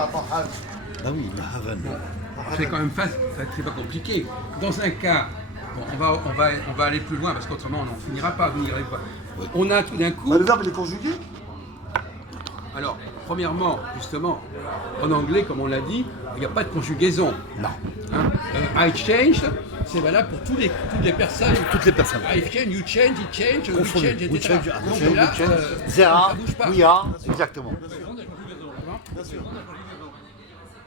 rapport à have. Ah oui, le haven. C'est quand même facile, c'est pas compliqué. Dans un cas, bon, on va aller plus loin parce qu'autrement on n'en finira pas, vous n'y arrivez pas. Oui. On a tout d'un coup. Bah, le verbe il est conjugué. Alors, premièrement, justement, en anglais, comme on l'a dit, il n'y a pas de conjugaison. Non. Hein? I changed, c'est valable pour toutes les personnes. Toutes les personnes. I change, you change, he change, we Confondu. change, We etc. change, ah, Donc change, là, we change. ça Zera, bouge pas. we are, exactement. Bien sûr.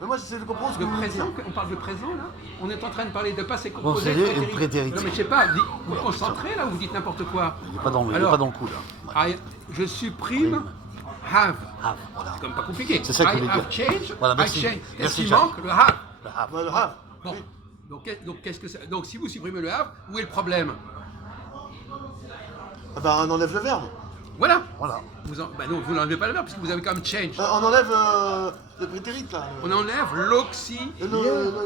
Mais moi j'essaie de comprendre ce que Le vous voulez présent, dire. on parle de présent là. On est en train de parler de passé Bon, composé. c'est une prétérit. Non mais je sais pas, vous vous concentrez là ou vous dites n'importe quoi. Il n'est pas dans le, il est Alors, pas dans le coup là. je supprime have. Ah, voilà. C'est comme pas compliqué. C'est ça que je I voulais have dire. changed, Voilà, I merci. change. Qu'est-ce Merci, qui Jacques. manque? Le have. Le have. Bah, le have. Bon. Oui. Donc, qu'est-ce que ça... Donc si vous supprimez le have, où est le problème? Ah bah on enlève le verbe. Voilà. Voilà. Bah non, vous n'enlevez pas le verbe parce que vous avez quand même change. On enlève le prétérite là. On enlève l'auxiliaire.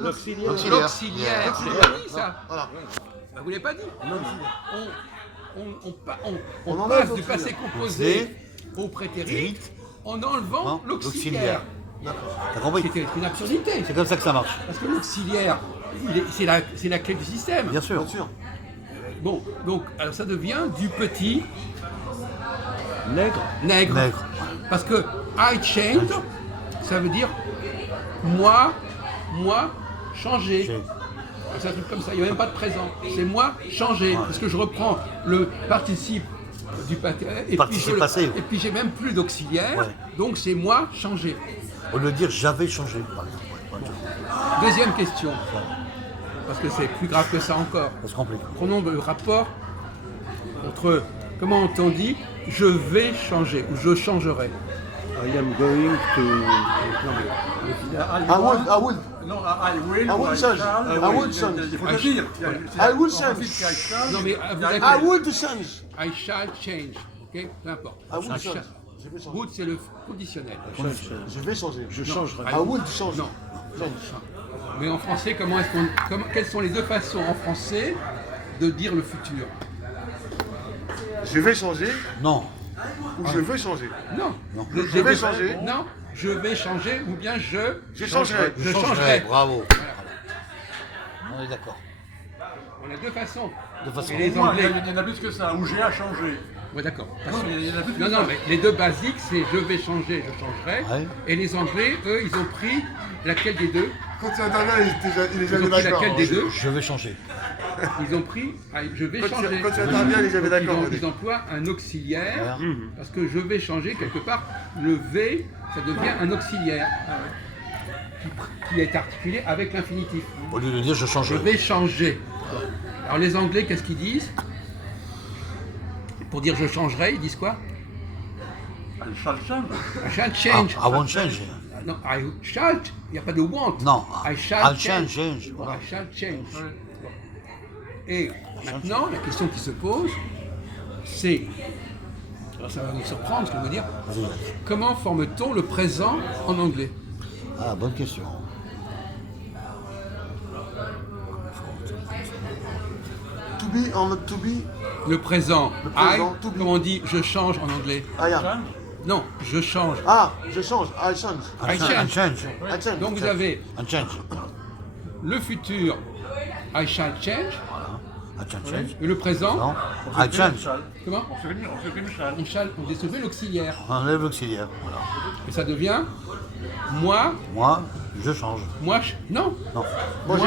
L'auxiliaire. L'auxiliaire. Vous l'avez pas dit ça? Voilà. Bah, vous l'avez pas dit? Non. On On passe enlève du passé l'auxiliaire. composé au prétérit en enlevant l'auxiliaire. T'as compris? C'était une absurdité. C'est comme ça que ça marche. Parce que l'auxiliaire, c'est la clé du système. Bien sûr. Bien sûr. Bon, donc, alors ça devient du petit Nègre. nègre. Nègre. Parce que I changed, ça veut dire moi, changer. C'est un truc comme ça, il n'y a même pas de présent. C'est moi, changer. Parce que je reprends le participe du Participe passé. et puis j'ai même plus d'auxiliaire, Ouais. donc c'est moi, changer. Au lieu de dire j'avais changé, par exemple. Ouais, Deuxième question, parce que c'est plus grave que ça encore. ça se complique. Prenons le rapport entre, comment on dit, je vais changer ou je changerai. I am going to. I would. Non, I will. I will change. I will change. Il faut le dire. I will change. Non mais vous avez I would change. I shall change, ok, peu importe. I would I change. shall. Je vais changer. Would c'est le conditionnel. Je vais changer. Je changerai. I would change. Non. Change. Mais en français, quelles sont les deux façons en français de dire le futur? Je vais changer Non. ou je veux changer. Non. Non. Je vais changer. Non. Je vais changer ou bien Je changerai. Je changerai. Bravo. On est d'accord. On a deux façons. De façon. Et les Moi, Anglais. il y en a plus que ça, où j'ai à changer. Ouais, d'accord. Non, mais il y en a plus que Non, ça. non, mais les deux basiques, c'est je vais changer, je changerai. Ouais. Et les Anglais, eux, ils ont pris laquelle des deux? Quand tu interviens, il est Ils jamais ont pris d'accord. laquelle des deux? Je vais changer. Ils ont pris je vais Quand tu- changer. quand tu interviens, il est jamais Donc, d'accord, Ils, René. ils emploient un auxiliaire Voilà. parce que je vais changer quelque part. Le V, ça devient un auxiliaire qui est articulé avec l'infinitif. Au lieu de dire je Je changerai. vais changer. Alors les Anglais, qu'est-ce qu'ils disent? Pour dire je changerai, ils disent quoi? I shall change. I shall Ah, change. I won't change. Non, I shall, il n'y a pas de want. Non. I shall I'll change. Voilà. I shall change. Et maintenant, la question qui se pose, c'est, alors ça va vous surprendre ce que je veux dire, Vas-y. comment forme-t-on le présent en anglais? Ah, bonne question. To be or not to be. Le présent, Le présent, I, to be. comment on dit je change en anglais? I am. Non, je change. Ah, je change. I change. I change. change. I change. Donc vous avez Un change. le futur, I shall change, Un change. et le présent, Non. I change. comment? On supprime shall. On désobéit l'auxiliaire. On enlève l'auxiliaire. Voilà. Et ça devient moi, Moi, je change. non, Non. Moi,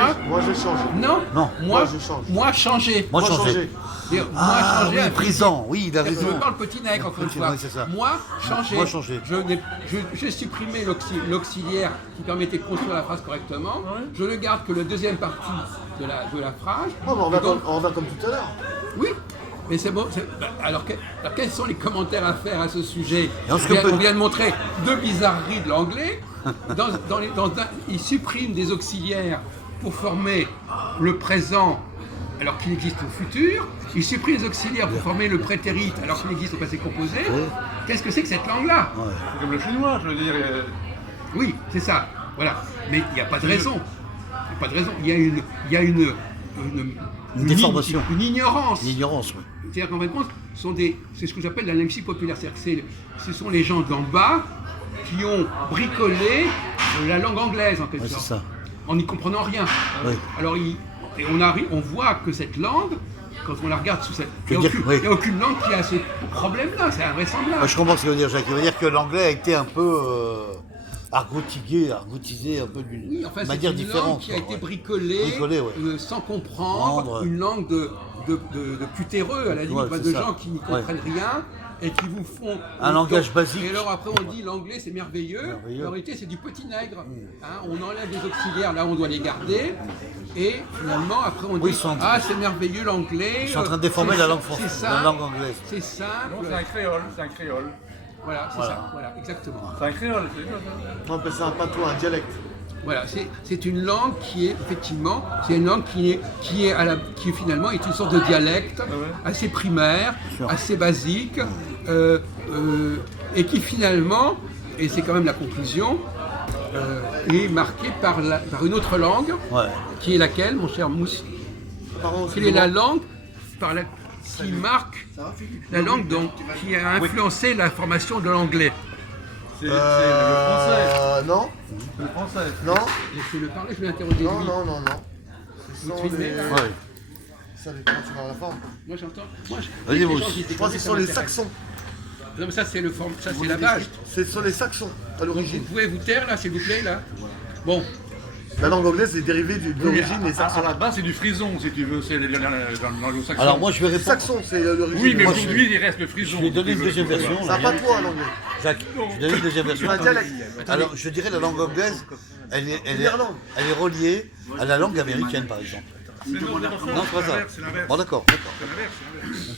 je change. non, Non. moi, Moi, je change. moi changer. Moi, Moi, changer. changer. Dire, Ah, moi changer. oui, infinitif. présent. Oui, il a Je raison. me parle petit nègre encore une Petit, fois. oui, c'est ça. Moi changer. Moi, changer. J'ai supprimé l'auxiliaire qui permettait de construire la phrase correctement. Je ne garde que la deuxième partie de la phrase. Non, mais Et donc- on va comme tout à l'heure. Oui, mais c'est bon. Alors, quels sont les commentaires à faire à ce sujet? Alors, ce que peut- On vient de montrer deux bizarreries de l'anglais. Il supprime des auxiliaires pour former le présent alors qu'il existe au futur. Il supprime des auxiliaires pour former le prétérit alors qu'il existe au passé composé. Qu'est-ce que c'est que cette langue-là? C'est comme le chinois, je veux dire. Oui, c'est ça. Voilà. Mais il n'y a pas de raison. Il n'y a pas de raison. Il y a une déformation. Une ignorance. L'ignorance, oui. C'est-à-dire qu'en fin de compte, c'est ce que j'appelle la linguistique populaire. C'est-à-dire que ce sont les gens d'en bas qui ont bricolé la langue anglaise en quelque Ouais, c'est sorte, ça. en n'y comprenant rien. Oui. Alors et on voit que cette langue, quand on la regarde sous cette... Je Il veux n'y dire, oui. a aucune langue qui a ce problème-là, c'est invraisemblable. Moi, je comprends ce que veut dire Jacques. Il veut dire que l'anglais a été un peu argotisé un peu d'une Oui, enfin, c'est manière une langue différente. qui a quoi, été ouais. bricolée, Bricolée, ouais. sans comprendre, Prendre. une langue de putéreux, à la limite, Ouais, de c'est ça. gens qui n'y comprennent rien et qui vous font... Un langage basique. Et alors après on dit l'anglais c'est merveilleux, Merveilleux. en réalité c'est du petit nègre. Hein, on enlève les auxiliaires, là on doit les garder, et finalement après on dit Oui, ils sont- ah c'est merveilleux l'anglais. Ils sont en train de déformer c'est- la langue c'est française, ça, la langue anglaise. C'est Non, simple, c'est un créole, c'est un créole. voilà, c'est ça, voilà, exactement. C'est un créole, c'est ça. On appelle ça un patois, un dialecte. Voilà, c'est une langue qui est effectivement, c'est une langue qui finalement est une sorte de dialecte assez primaire, sûr. assez basique, et qui finalement, et c'est quand même la conclusion, est marquée par une autre langue, Ouais. qui est laquelle, mon cher Mousse? Pardon, Quelle est la langue qui marque la langue donc, qui a influencé la formation de l'anglais? C'est le français. Non, Le français. non, Laissez-le parler, je vais l'interroger. non, lui. non, non, non. Ce sont filmez, les... là Ouais. Ça dépend, tu vas la forme. Moi j'entends. Vas-y, les Mousse. gens qui Je pense que ce sont les Saxons. Non mais ça c'est ça c'est la base. Ce sont les Saxons, à Donc, l'origine. vous pouvez vous taire là, s'il vous plaît, là. Bon, La langue anglaise est dérivée de l'origine des À Saxons. la base, c'est du frison, si tu veux, c'est dans l'anglo-saxon. Alors moi je vais Les répondre. Saxons, c'est l'origine. Oui, mais Moi, aujourd'hui, il reste le frison. Je vais donner si une tu veux. deuxième version. C'est un là. patois, l'anglais. Jacques, je vais donner une deuxième version. C'est un dialecte. Alors je dirais la langue anglaise, elle est reliée à la langue américaine par exemple. Non, Non, c'est pas ça. C'est l'inverse. Bon d'accord, d'accord.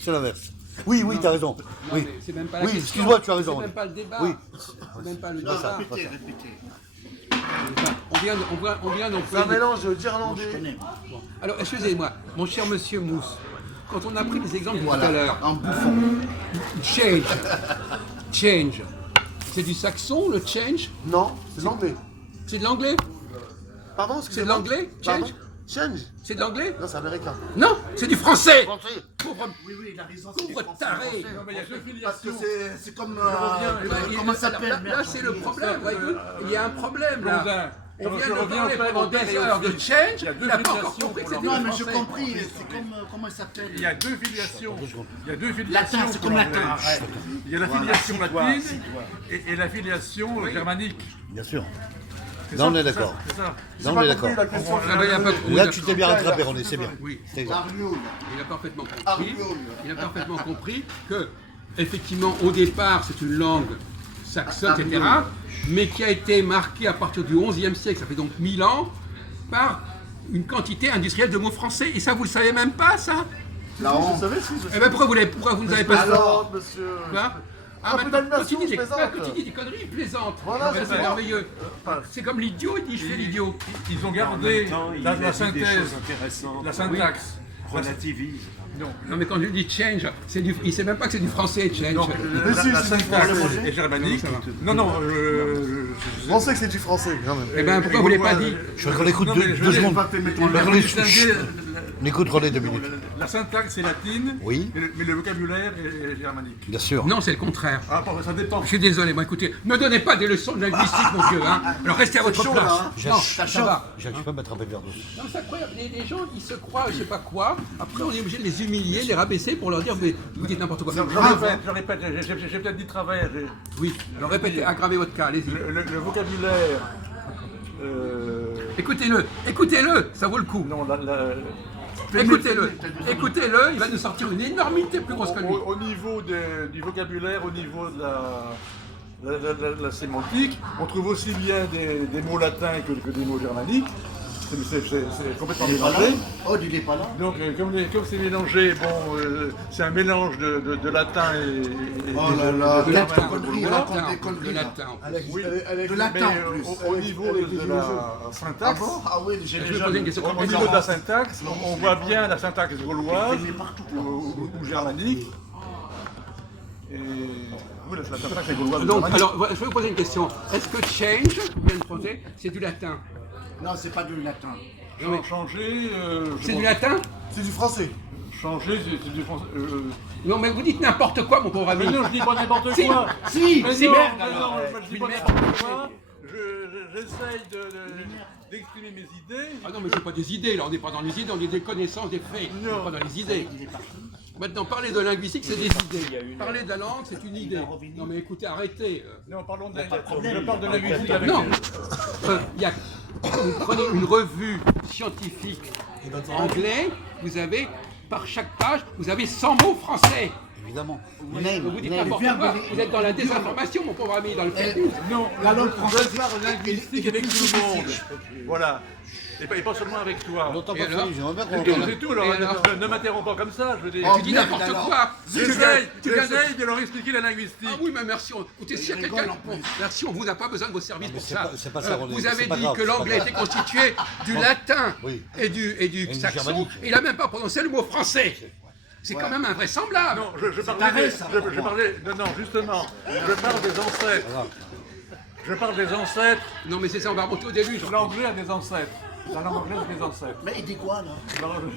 C'est l'inverse. Oui, oui, t'as raison. Oui, c'est même pas la oui, question. excuse-moi, tu as raison. C'est même pas le débat. Oui. C'est même pas le C'est pas ça, débat. c'est pas ça. On vient donc. C'est un mélange d'irlandais. Bon. Alors, excusez-moi, mon cher monsieur Mousse, quand on a pris des exemples tout à l'heure, Un bouffon. change, c'est du saxon, le change? Non, c'est l'anglais. C'est de l'anglais? Pardon, excusez-moi. C'est de l'anglais, Pardon change? Change. C'est de l'anglais? Non, c'est américain. Non, c'est du français! Français. Pauvre, il a raison. pauvre taré! Non, mais il y a deux Parce que filiations. c'est comme. Comment ça s'appelle? Là, c'est le problème, voyez-vous. Il y a un problème là. Blondin. On vient Je de reviens parler au père, pendant au père des et au heures de fils. change, Il y a deux il n'a pas encore filiations compris que pour c'était Non, du mais j'ai français. compris. C'est comme. Comment il s'appelle Il y a deux filiations. Il y a deux filiations. Latin, c'est comme pour latin. l'anglais. Il y a la filiation latine et la filiation germanique. Bien sûr. C'est Là ça, on est c'est d'accord. ça, c'est ça. Là on est d'accord. La question. Ah ben, il a pas- Là tu t'es bien rattrapé, René, c'est bien. Oui. C'est exact. Il a parfaitement compris. Il a parfaitement compris que, effectivement, au départ, c'est une langue saxonne, etc., mais qui a été marquée à partir du XIe siècle, ça fait donc 1000 ans, par une quantité industrielle de mots français. Et ça, vous le savez même pas, ça? Je savais si je Eh ben, pourquoi vous ne savez pas ça? Alors, monsieur. Hein? Un peu maintenant, d'animation, quand il dit je plaisante. quand il dit des conneries, il plaisante. Voilà, c'est c'est ça. merveilleux. C'est comme l'idiot, il dit je fais l'idiot. Ils ont gardé la synthèse, intéressantes. la syntaxe. Relativise. Non mais quand je dis change, il ne sait même pas que c'est du français, change. Donc Mais si, la c'est du syntaxe français. est germanique. Non, ça Non, non, Je pensais que c'est du français, quand même. Eh ben pourquoi vous ne l'avez pas dit? Je voudrais qu'on écoute Non, deux mais je deux l'ai secondes. Mais René, distinguer on écoute René 2 minutes. la syntaxe est latine, Oui. mais le vocabulaire est germanique. Bien sûr. Non, c'est le contraire. Ah, bon, ça dépend. Je suis désolé, moi écoutez, ne donnez pas des leçons de linguistique, mon vieux, hein. Alors restez à votre chaud, place. là, hein. Non, ça va. Jacques, je peux mettre un peu de verre d'eau. Non, c'est incroyable. Les gens, ils se croient, je sais pas quoi. Après, on est obligé de les humilier, de les rabaisser pour leur dire vous dites n'importe quoi. Je répète, j'ai peut-être dit travers. Oui. Alors répétez, aggravez votre cas, allez-y. Le vocabulaire. Écoutez-le, écoutez-le, ça vaut le coup. Non, Écoutez-le, écoutez-le, il va nous sortir une énormité plus grosse que lui. au niveau du vocabulaire, au niveau de la sémantique, on trouve aussi bien des mots latins que des mots germaniques. C'est complètement mélangé. Oh, il n'est pas là. Donc, comme c'est mélangé, bon, c'est un mélange de latin et Oh là là, De il latin, raconte des de conneries, latin, conneries, de là. latin. Oui, De mais latin en plus. au niveau de la Ah syntaxe, bon? Ah oui, j'ai Je vais déjà poser une vu. question au niveau de la syntaxe, on voit bien la syntaxe gauloise ou germanique. Et oui, la syntaxe est gauloise ou Donc, germanique. alors, voilà, je vais vous poser une question. Est-ce que change, vous venez de prononcer, c'est du latin? Non, c'est pas du latin. Changer, C'est du latin? C'est du français. changer, c'est du français. Non, mais vous dites n'importe quoi, mon pauvre ami. Mais non, je dis pas n'importe Si, quoi. si, Mais si, non, merde mais alors. non, je dis pas Merde. n'importe quoi. j'essaye d'exprimer mes idées. Ah non, mais c'est pas des idées, là, on n'est pas dans les idées, on est des connaissances, des faits, on n'est pas dans les idées. Maintenant, parler de linguistique, c'est des idées. Parler de la langue, c'est une idée. Non, mais écoutez, arrêtez. Non, parlons de je parle de linguistique avec Non, vous prenez une revue scientifique anglais, vous avez, par chaque page, vous avez 100 mots français. Évidemment. Vous dites n'importe quoi, vous êtes dans la désinformation, mon pauvre ami, dans le fake news. Non, La langue je française. parle linguistique avec tout le monde. Voilà. Et pas seulement avec toi. Longtemps Et pas alors fini, j'aimerais bien C'est qu'on tout, c'est tout, alors, Et alors ne m'interromps pas comme ça, je veux dire. Tu dis n'importe quoi. J'essaye Tu viens de- j'essaye de leur expliquer la linguistique. Ah oui, mais merci. Écoutez, s'il y a quelqu'un. Bon, merci, on vous a pas besoin de vos services pour c'est ça. pas- c'est pas ça, René, Vous c'est avez pas dit grave, que c'est pas l'anglais grave. était constitué du latin Oui. et du du saxon. germanique. Et il n'a même pas prononcé le mot français. C'est quand même invraisemblable. Non, je parlais, je parlais, non, justement, je parle des ancêtres. Je parle des ancêtres. Non, mais c'est ça, on va remonter au début. L'anglais a des ancêtres. La langue anglaise a des ancêtres. Mais il dit quoi là? Alors, le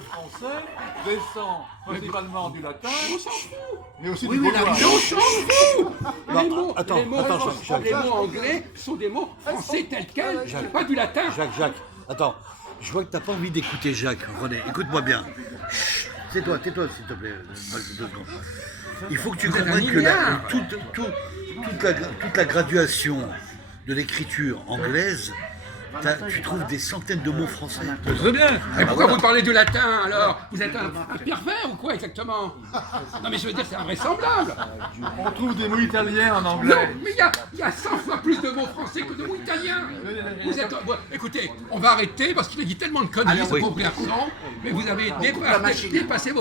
français descend principalement du latin, On s'en fout. mais aussi Oui, du oui, la gaulois. Mais on s'en fout. Les mots, attends, les mots, attends, Jacques. les mots anglais sont des mots français tels quels, pas du latin. Jacques, attends. Je vois que t'as pas envie d'écouter Jacques. René, écoute-moi bien. Chut, tais-toi, s'il te plaît. 2 secondes. Il faut que tu Vous êtes un comprennes que milliard. toute la graduation de l'écriture anglaise, tu trouves des centaines de mots français. Très bien. Mais pourquoi vous parlez du latin alors? Vous êtes un pervers ou quoi exactement? Non mais je veux dire, c'est invraisemblable. On trouve des mots italiens en Non, anglais. mais il y a 100 fois plus de mots français que de mots italiens. Vous êtes, bon, écoutez, on va arrêter parce qu'il a dit tellement de conneries, ce oui. pauvre garçon, mais vous avez dépassé vos